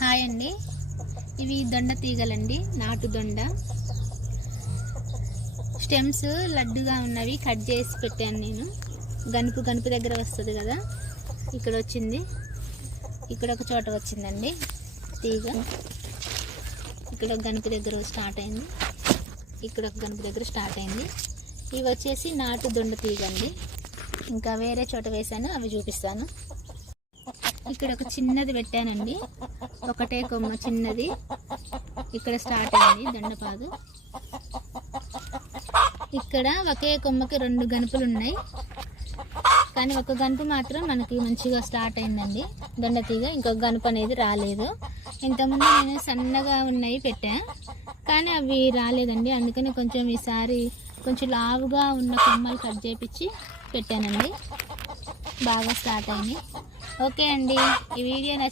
Hi అండి, ఇవి దొండ తీగలండి, నాటు దొండ స్టెమ్స్ లడ్డుగా ఉన్నవి కట్ చేసి పెట్టాను నేను. గనుపు దగ్గర వస్తుంది కదా, ఇక్కడ వచ్చింది, ఇక్కడ ఒక చోట వచ్చిందండి తీగ. ఇక్కడ గనుపు దగ్గర స్టార్ట్ అయింది, ఇక్కడ ఒక గనుపు దగ్గర స్టార్ట్ అయింది. ఇవి వచ్చేసి నాటు దొండ తీగ అండి. ఇంకా వేరే చోట వేసాను, అవి చూపిస్తాను. ఇక్కడ ఒక చిన్నది పెట్టానండి, ఒకటే కొమ్మ చిన్నది, ఇక్కడ స్టార్ట్ అయింది దొండపాదు. ఇక్కడ ఒకే కొమ్మకి 2 గనుపులు ఉన్నాయి, కానీ ఒక గనుపు మాత్రం మనకి మంచిగా స్టార్ట్ అయిందండి దొండ తీగ. ఇంకొక గనుపు అనేది రాలేదు. ఇంతకుముందు నేను సన్నగా ఉన్నాయి పెట్టా, కానీ అవి రాలేదండి. అందుకని ఈసారి కొంచెం లావుగా ఉన్న కొమ్మలు కట్ చేపించి పెట్టానండి, బాగా స్టార్ట్ అయింది. ఓకే అండి, ఈ వీడియో నచ్చి